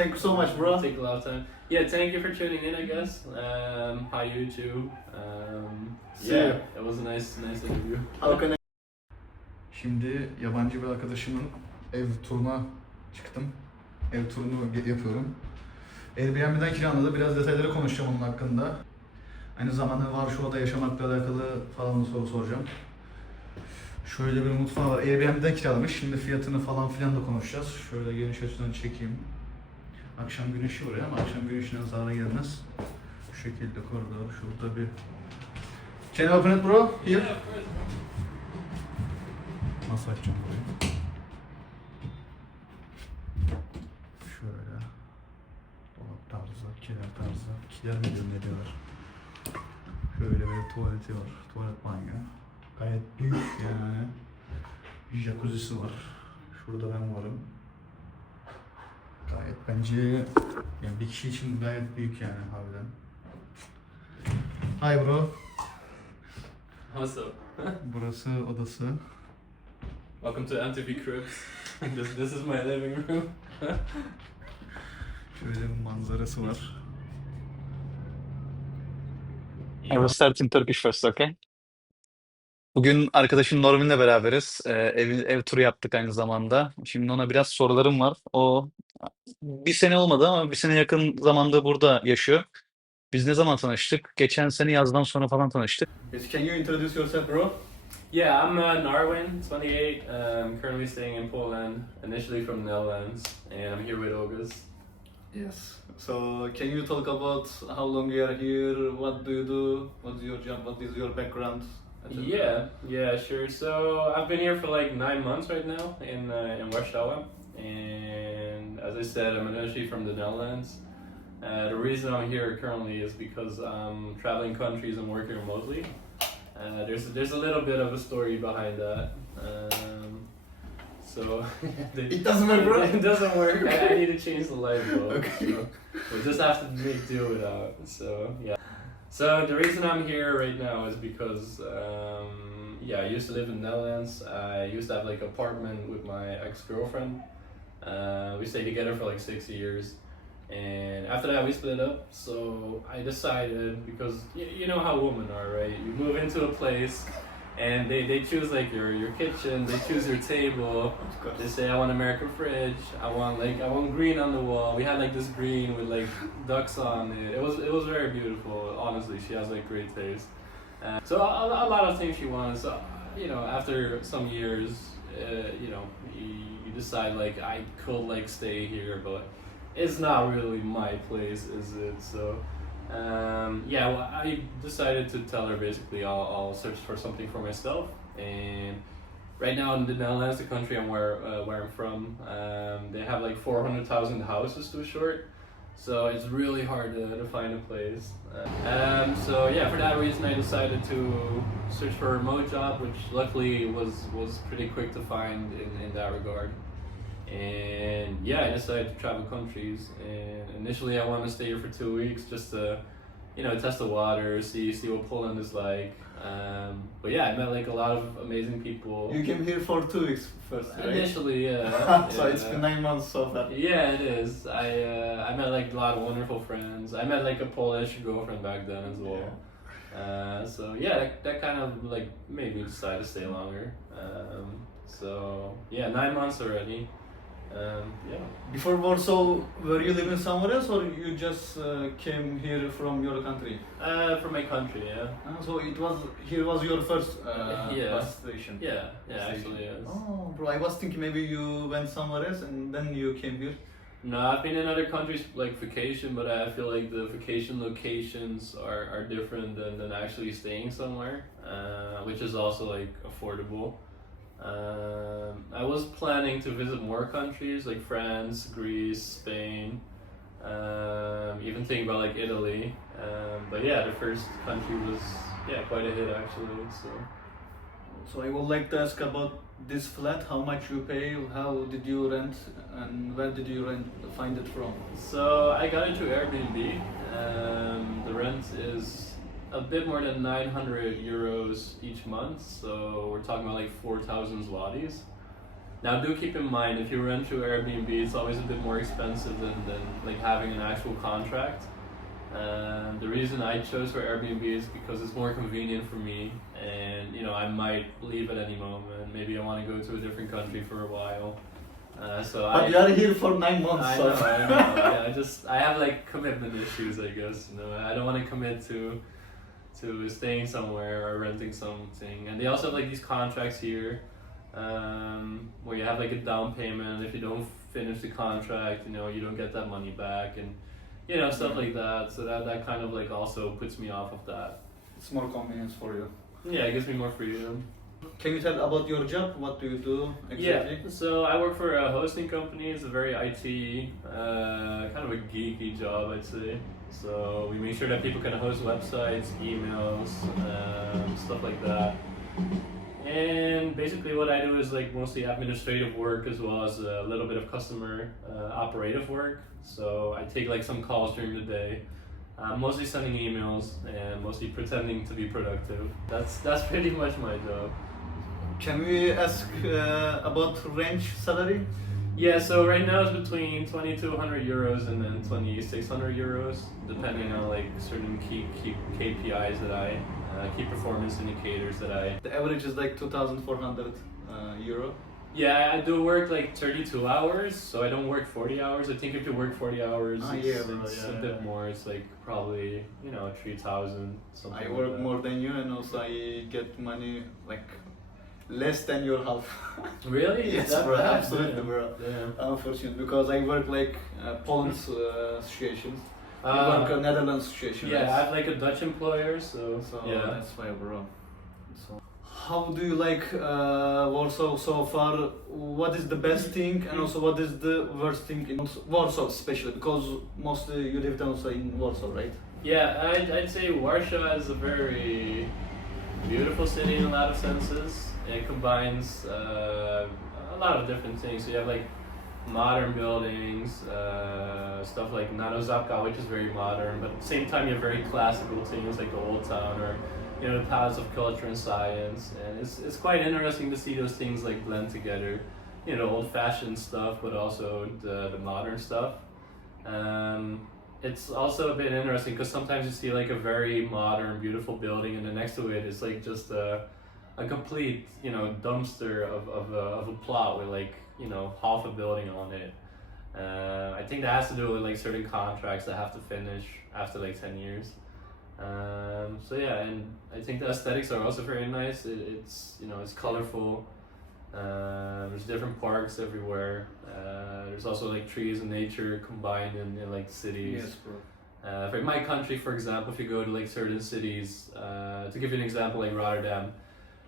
Thank you so much, bro. Take a lot of time. Yeah, thank you for tuning in, I guess. Hi, you too. See you. It was a nice interview. How can I... Şimdi yabancı bir arkadaşımın ev turuna çıktım. Ev turunu yapıyorum. Airbnb'den kiraladı. Biraz detayları konuşacağım onun hakkında. Aynı zamanda Warshaw'da yaşamakla alakalı falan soru soracağım. Şöyle bir mutfağı var. Airbnb'den kiralamış. Şimdi fiyatını falan filan da konuşacağız. Şöyle geniş açıdan çekeyim. Akşam güneşi vuruyor ama akşam güneşinden zarar gelmez. Şu şekilde koridor. Şurada bir... Can you open it, bro? Here? Yeah, of course. Nasıl açacağım burayı? Şöyle. Dolap tarzı, kiler tarzı. Kiler mi diyor, ne diyorlar? Şöyle bir tuvaleti var. Tuvalet banyo. Gayet büyük yani. Jacuzzi'si var. Şurada ben varım. Gayet bence yani bir kişi için gayet büyük yani harbiden. Hi bro. What's up? Burası odası. Welcome to MTV Cribs. This is my living room. Şöyle bir manzarası var. I will start in Turkish first, okay? Bugün arkadaşım Normin'le beraberiz. Ev turu yaptık aynı zamanda. Şimdi ona biraz sorularım var. O bir sene olmadı ama bir sene yakın zamanda burada yaşıyor. Biz ne zaman tanıştık? Geçen sene yazdan sonra falan tanıştık. Yes, can you introduce yourself, bro? Yeah, I'm Narwin, 28. Currently staying in Poland. Initially from the Netherlands, and I'm here with August. Yes. So, can you talk about how long you are here? What do you do? What's your job? What is your background? Yeah, sure. So I've been here for like 9 months right now in Warsaw, and as I said, I'm initially from the Netherlands. The reason I'm here currently is because I'm traveling countries and working remotely. There's a little bit of a story behind that. So It doesn't work, bro? It doesn't work. I need to change the light bulb. Okay. So we'll just have to make do without. So yeah. So the reason I'm here right now is because I used to live in the Netherlands. I used to have like an apartment with my ex-girlfriend. We stayed together for like 6 years. And after that we split up, so I decided, because you know how women are, right? You move into a place and they choose like your kitchen, they choose your table, they say I want American fridge, I want green on the wall. We had like this green with like ducks on it. It was very beautiful, honestly. She has like great taste. So a lot of things she wants. So, you know, after some years, you decide like I could like stay here, but it's not really my place, is it? So I decided to tell her basically I'll search for something for myself. And right now in the Netherlands, the country where I'm from, they have like 400,000 houses to a short, so it's really hard to find a place. For that reason I decided to search for a remote job, which luckily was pretty quick to find in that regard. And I decided to travel countries, and initially I wanted to stay here for 2 weeks just to, test the water, see what Poland is like. I met like a lot of amazing people. You came here for 2 weeks first, right? Initially, yeah. So it's been 9 months so far. Yeah, it is. I met like a lot of wonderful friends. I met like a Polish girlfriend back then as well. That kind of like made me decide to stay longer. 9 months already. Before Warsaw, were you living somewhere else, or you just came here from your country? From my country, yeah. So here was your first Yeah. bus station? Yeah, Station. actually, yes. Oh, bro, I was thinking maybe you went somewhere else and then you came here. No, I've been in other countries like vacation, but I feel like the vacation locations are different than actually staying somewhere, which is also like affordable. I was planning to visit more countries like France, Greece, Spain, even thinking about like Italy. The first country was quite a hit actually. So I would like to ask about this flat. How much you pay? How did you rent? And where did you find it from? So I got into Airbnb. The rent is a bit more than 900 euros each month, so we're talking about like 4,000 zlotys. Now, do keep in mind, if you rent through Airbnb, it's always a bit more expensive than like having an actual contract. The reason I chose for Airbnb is because it's more convenient for me, and you know, I might leave at any moment. Maybe I want to go to a different country for a while. But you are here for 9 months. I so. know, I know. Yeah, I have like commitment issues, I guess. You know, I don't want to commit to staying somewhere or renting something. And they also have like these contracts here, where you have like a down payment. If you don't finish the contract, you know, you don't get that money back, and you know, stuff like that. So that kind of like also puts me off of that. It's more convenience for you. Yeah, it gives me more freedom. Can you tell about your job? What do you do exactly? Yeah, so I work for a hosting company. It's a very IT, kind of a geeky job, I'd say. So we make sure that people can host websites, emails, stuff like that. And basically what I do is like mostly administrative work as well as a little bit of customer operative work. So I take like some calls during the day, mostly sending emails and mostly pretending to be productive. That's pretty much my job. Can we ask about range salary? Yeah, so right now it's between 2,200 euros and then 2,600 euros, depending on like certain key KPIs that key performance indicators that I. The average is like 2,400 euro. Yeah, I do work like 32 hours, so I don't work 40 hours. I think if you work 40 hours, it's a bit more. It's like probably, you know, 3,000, something. I like work that. more than you, and also I get money like less than your half. Really? Yes, That bro, bad? absolutely, Damn. bro. Damn. Unfortunate, because I work like Poland's situations. You Uh, work a Netherlands situation. Yeah, I right? have like a Dutch employer, so yeah. That's why, bro. So, how do you like Warsaw so far? What is the best thing, and also what is the worst thing in Warsaw, especially because mostly you lived also in Warsaw, right? Yeah, I'd say Warsaw is a very beautiful city in a lot of senses. It combines a lot of different things. So you have like modern buildings, stuff like Narozapka, which is very modern, but at the same time you have very classical things like the Old Town or, you know, the Palace of Culture and Science. And it's quite interesting to see those things like blend together. You know, old-fashioned stuff, but also the modern stuff. It's also a bit interesting because sometimes you see like a very modern, beautiful building, and then next to it is like just a complete, you know, dumpster of a plot with like, you know, half a building on it. I think that has to do with like certain contracts that have to finish after like 10 years. So yeah, and I think the aesthetics are also very nice. It's, you know, it's colorful. There's different parks everywhere. There's also like trees and nature combined in like cities. Yes, bro. For my country, for example, if you go to like certain cities, to give you an example, like Rotterdam,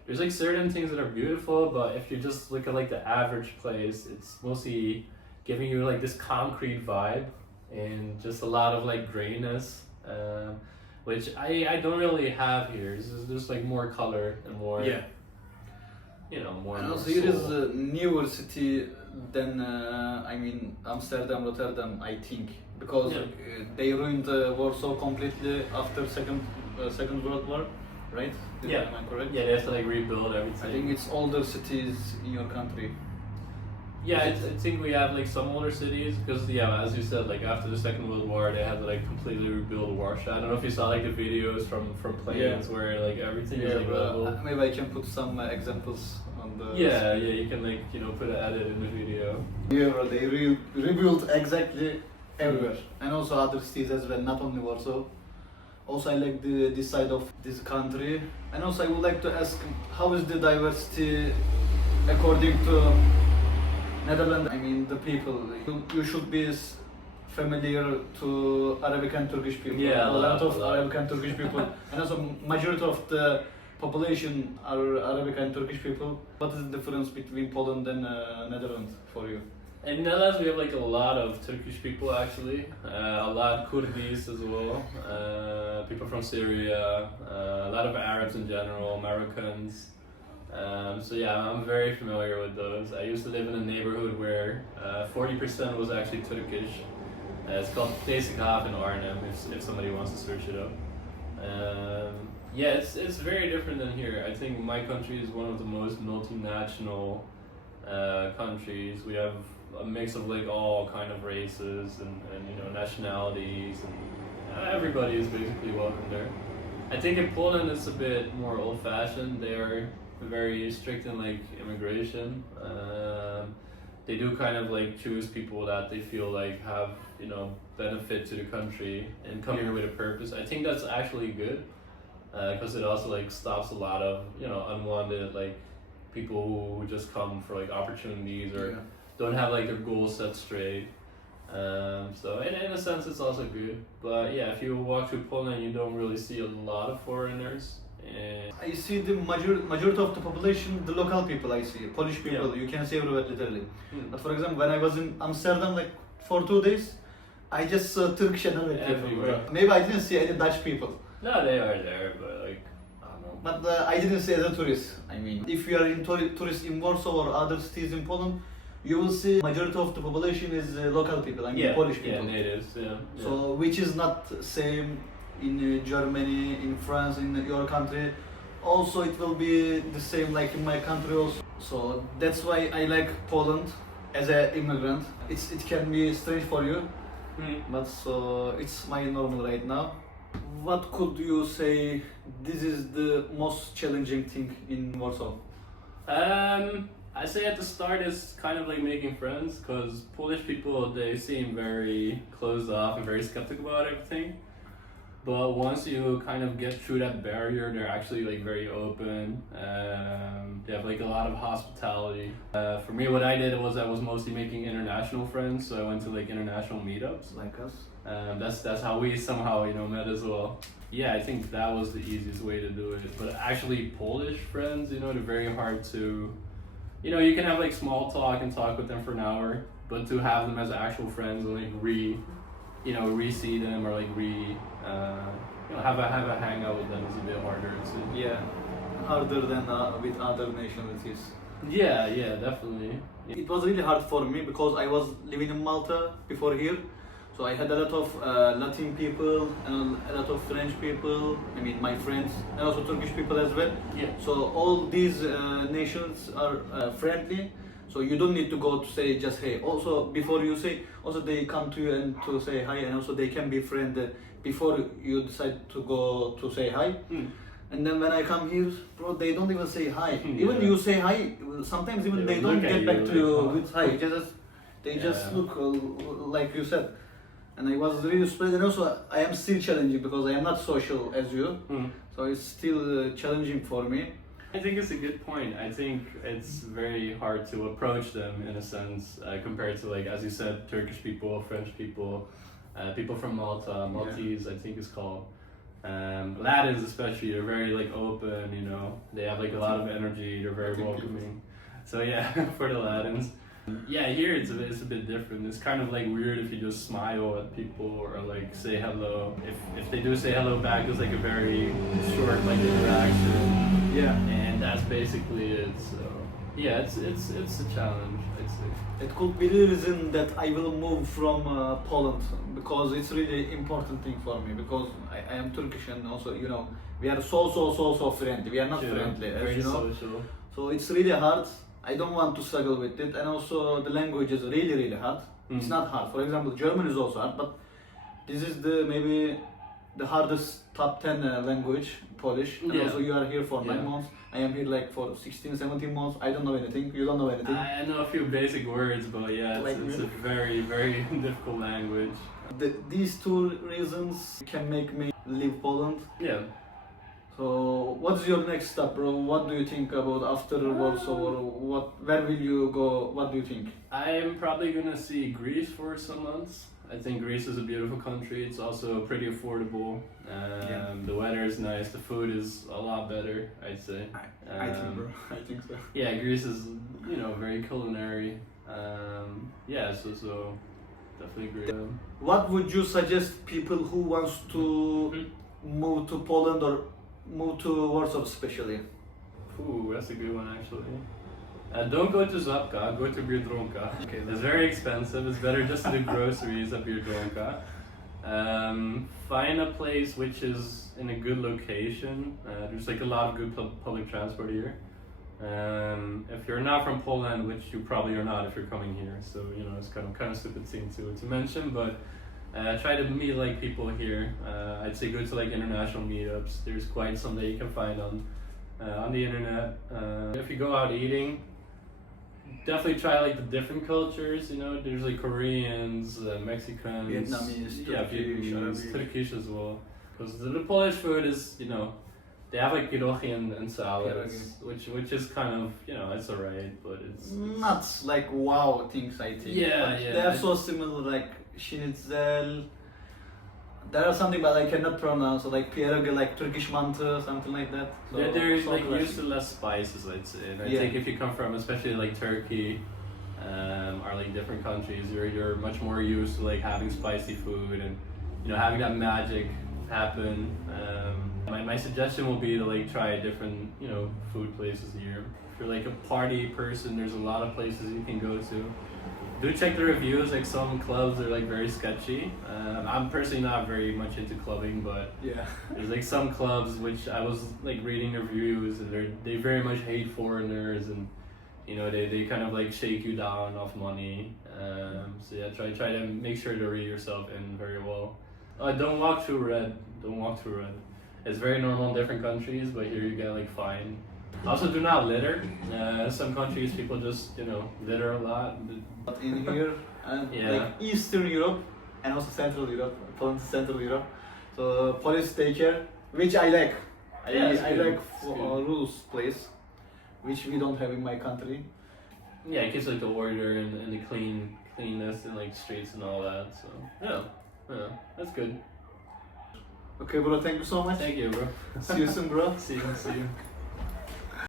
there's like certain things that are beautiful, but if you just look at like the average place, it's mostly giving you like this concrete vibe and just a lot of like grayness, which I don't really have here. There's like more color and more, Yeah. you know, more. And more also it is soul. a newer city than I mean Amsterdam, Rotterdam, I think, because Yeah. they ruined Warsaw completely after Second World War, right? Yeah. Am I correct? Yeah, they have to like rebuild everything. I think it's older cities in your country. Yeah, I think we have like some older cities because yeah, as you said, like after the Second World War, they had to like completely rebuild Warsaw. I don't know if you saw like the videos from planes where like everything is like level. Maybe I can put some examples on the. Yeah, you can like, you know, put an edit in the video. Yeah, they rebuilt exactly everywhere, and also other cities as well, not only Warsaw. Also, I like this side of this country, and also I would like to ask, how is the diversity according to Netherlands? I mean, the people. You should be familiar to Arabic and Turkish people. Yeah, a lot of a lot. Arabic and Turkish people, and also majority of the population are Arabic and Turkish people. What is the difference between Poland and Netherlands for you? In Netherlands, we have like a lot of Turkish people actually, a lot Kurdish as well, people from Syria, a lot of Arabs in general, Moroccans. So yeah, I'm very familiar with those. I used to live in a neighborhood where 40% was actually Turkish. It's called Haven Arnhem if somebody wants to search it up. Yeah, it's very different than here. I think my country is one of the most multinational countries. We have a mix of like all kind of races and you know nationalities, and everybody is basically welcome there. I think in Poland it's a bit more old-fashioned. They are very strict in like immigration. They do kind of like choose people that they feel like have you know benefit to the country and come here with a purpose. I think that's actually good because it also like stops a lot of you know unwanted like people who just come for like opportunities or don't have like their goals set straight. So in a sense it's also good, but yeah, if you walk through Poland you don't really see a lot of foreigners. And I see the majority of the population, the local people I see, Polish people, you can see everywhere literally. But for example, when I was in Amsterdam like for 2 days, I just saw Turkish and Arabic people. Everywhere. Maybe I didn't see any Dutch people. no, they are there, but like I don't know. But I didn't see as a tourist. I mean, if you are in tourist in Warsaw or other cities in Poland, you will see majority of the population is local people. I mean, Polish people. Yeah, natives. Yeah. So which is not same in Germany, in France, in your country. Also, it will be the same like in my country also. So that's why I like Poland as an immigrant. It can be strange for you, but so it's my normal right now. What could you say? This is the most challenging thing in Warsaw. I say at the start it's kind of like making friends because Polish people they seem very closed off and very skeptical about everything. But once you kind of get through that barrier, they're actually like very open. They have like a lot of hospitality. For me, what I did was I was mostly making international friends, so I went to like international meetups. Like us. That's how we somehow you know met as well. Yeah, I think that was the easiest way to do it. But actually, Polish friends, you know, they're very hard to. You know, you can have like small talk and talk with them for an hour, but to have them as actual friends and like re-see them or like you know, have a hangout with them is a bit harder. Yeah, harder than with other nationalities. Yeah, definitely. It was really hard for me because I was living in Malta before here. So I had a lot of Latin people and a lot of French people, I mean my friends, and also Turkish people as well. Yeah. So all these nations are friendly, so you don't need to go to say just hey. Also before you say, also they come to you and to say hi, and also they can be friend before you decide to go to say hi. And then when I come here, bro, they don't even say hi. Even you say hi, sometimes even they don't get back to you with hi. They just look like you said. And I was really surprised, and also I am still challenging because I am not social as you, so it's still challenging for me. I think it's a good point. I think it's very hard to approach them in a sense compared to like as you said, Turkish people, French people, people from Malta, Maltese I think it's called. Latins especially, they're very like open, you know. They have like a lot of energy. They're very welcoming. So yeah, for the Latins. Yeah, here it's a bit different. It's kind of like weird if you just smile at people or like say hello. If they do say hello back, it's like a very short like interaction. Yeah. And that's basically it. So yeah, it's a challenge, I'd say. It could be the reason that I will move from Poland because it's really important thing for me because I am Turkish and also you know we are so friendly. We are not friendly as very you know. social. So it's really hard. I don't want to struggle with it, and also the language is really hard. It's not hard. For example, German is also hard, but this is maybe the hardest top 10 language, Polish. And also you are here for 9 months. I am here like for 16, 17 months. I don't know anything. You don't know anything. I know a few basic words, but yeah, it's a very difficult language. These two reasons can make me leave Poland. Yeah. So, what's your next step, bro? What do you think about after Warsaw, or where will you go? What do you think? I'm probably gonna see Greece for some months. I think Greece is a beautiful country. It's also pretty affordable. The weather is nice. The food is a lot better, I'd say. I think, bro. I think so. Yeah, Greece is very culinary. So definitely great. What would you suggest people who wants to move to Poland or move to Warsaw especially? Ooh, that's a good one actually. Don't go to Żabka, go to Biedronka. Okay, it's very expensive. It's better just to do groceries at Biedronka. Find a place which is in a good location. There's like a lot of good public transport here. If you're not from Poland, which you probably are not if you're coming here, so you know it's kind of stupid thing to mention, but try to meet like people here. I'd say go to like international meetups. There's quite some that you can find on the internet. If you go out eating, definitely try like the different cultures. You know, there's like Koreans, Mexicans, Vietnamese, yeah, Turkish, Vietnamese, Arabic. Turkish as well. Because the Polish food is, you know, they have like pierogi and salads, which is kind of, you know, it's alright, but it's Not like wow things, I think. Yeah, But yeah. They are so similar, like schnitzel. There are something but I cannot pronounce, so like pierogi, like Turkish mantı, something like that. So, they're so like classic. used to less spices, I'd say. And I Yeah. think if you come from especially like Turkey, or like different countries, you're much more used to like having spicy food and, you know, having that magic happen. My suggestion will be to like try different, you know, food places here. If you're like a party person, there's a lot of places you can go to. Do check the reviews. Like some clubs are like very sketchy. I'm personally not very much into clubbing, but Yeah. there's like some clubs which I was like reading the reviews and they very much hate foreigners and, you know, they kind of like shake you down off money. So yeah, try to make sure to read yourself in very well. Don't walk through red. Don't walk through red. It's very normal in different countries, but here you get like fined. Also, do not litter. Some countries people just, you know, litter a lot. But in here and Yeah. like Eastern Europe and also Central Europe, Poland, Central Europe. So police take care, which I like. Yeah, it's I good. like It's good. rules place, which we don't have in my country. Yeah, it gives like the order and the cleanness and like streets and all that. So yeah, that's good. Okay, bro. Thank you so much. Thank you, bro. See you soon, bro. See you.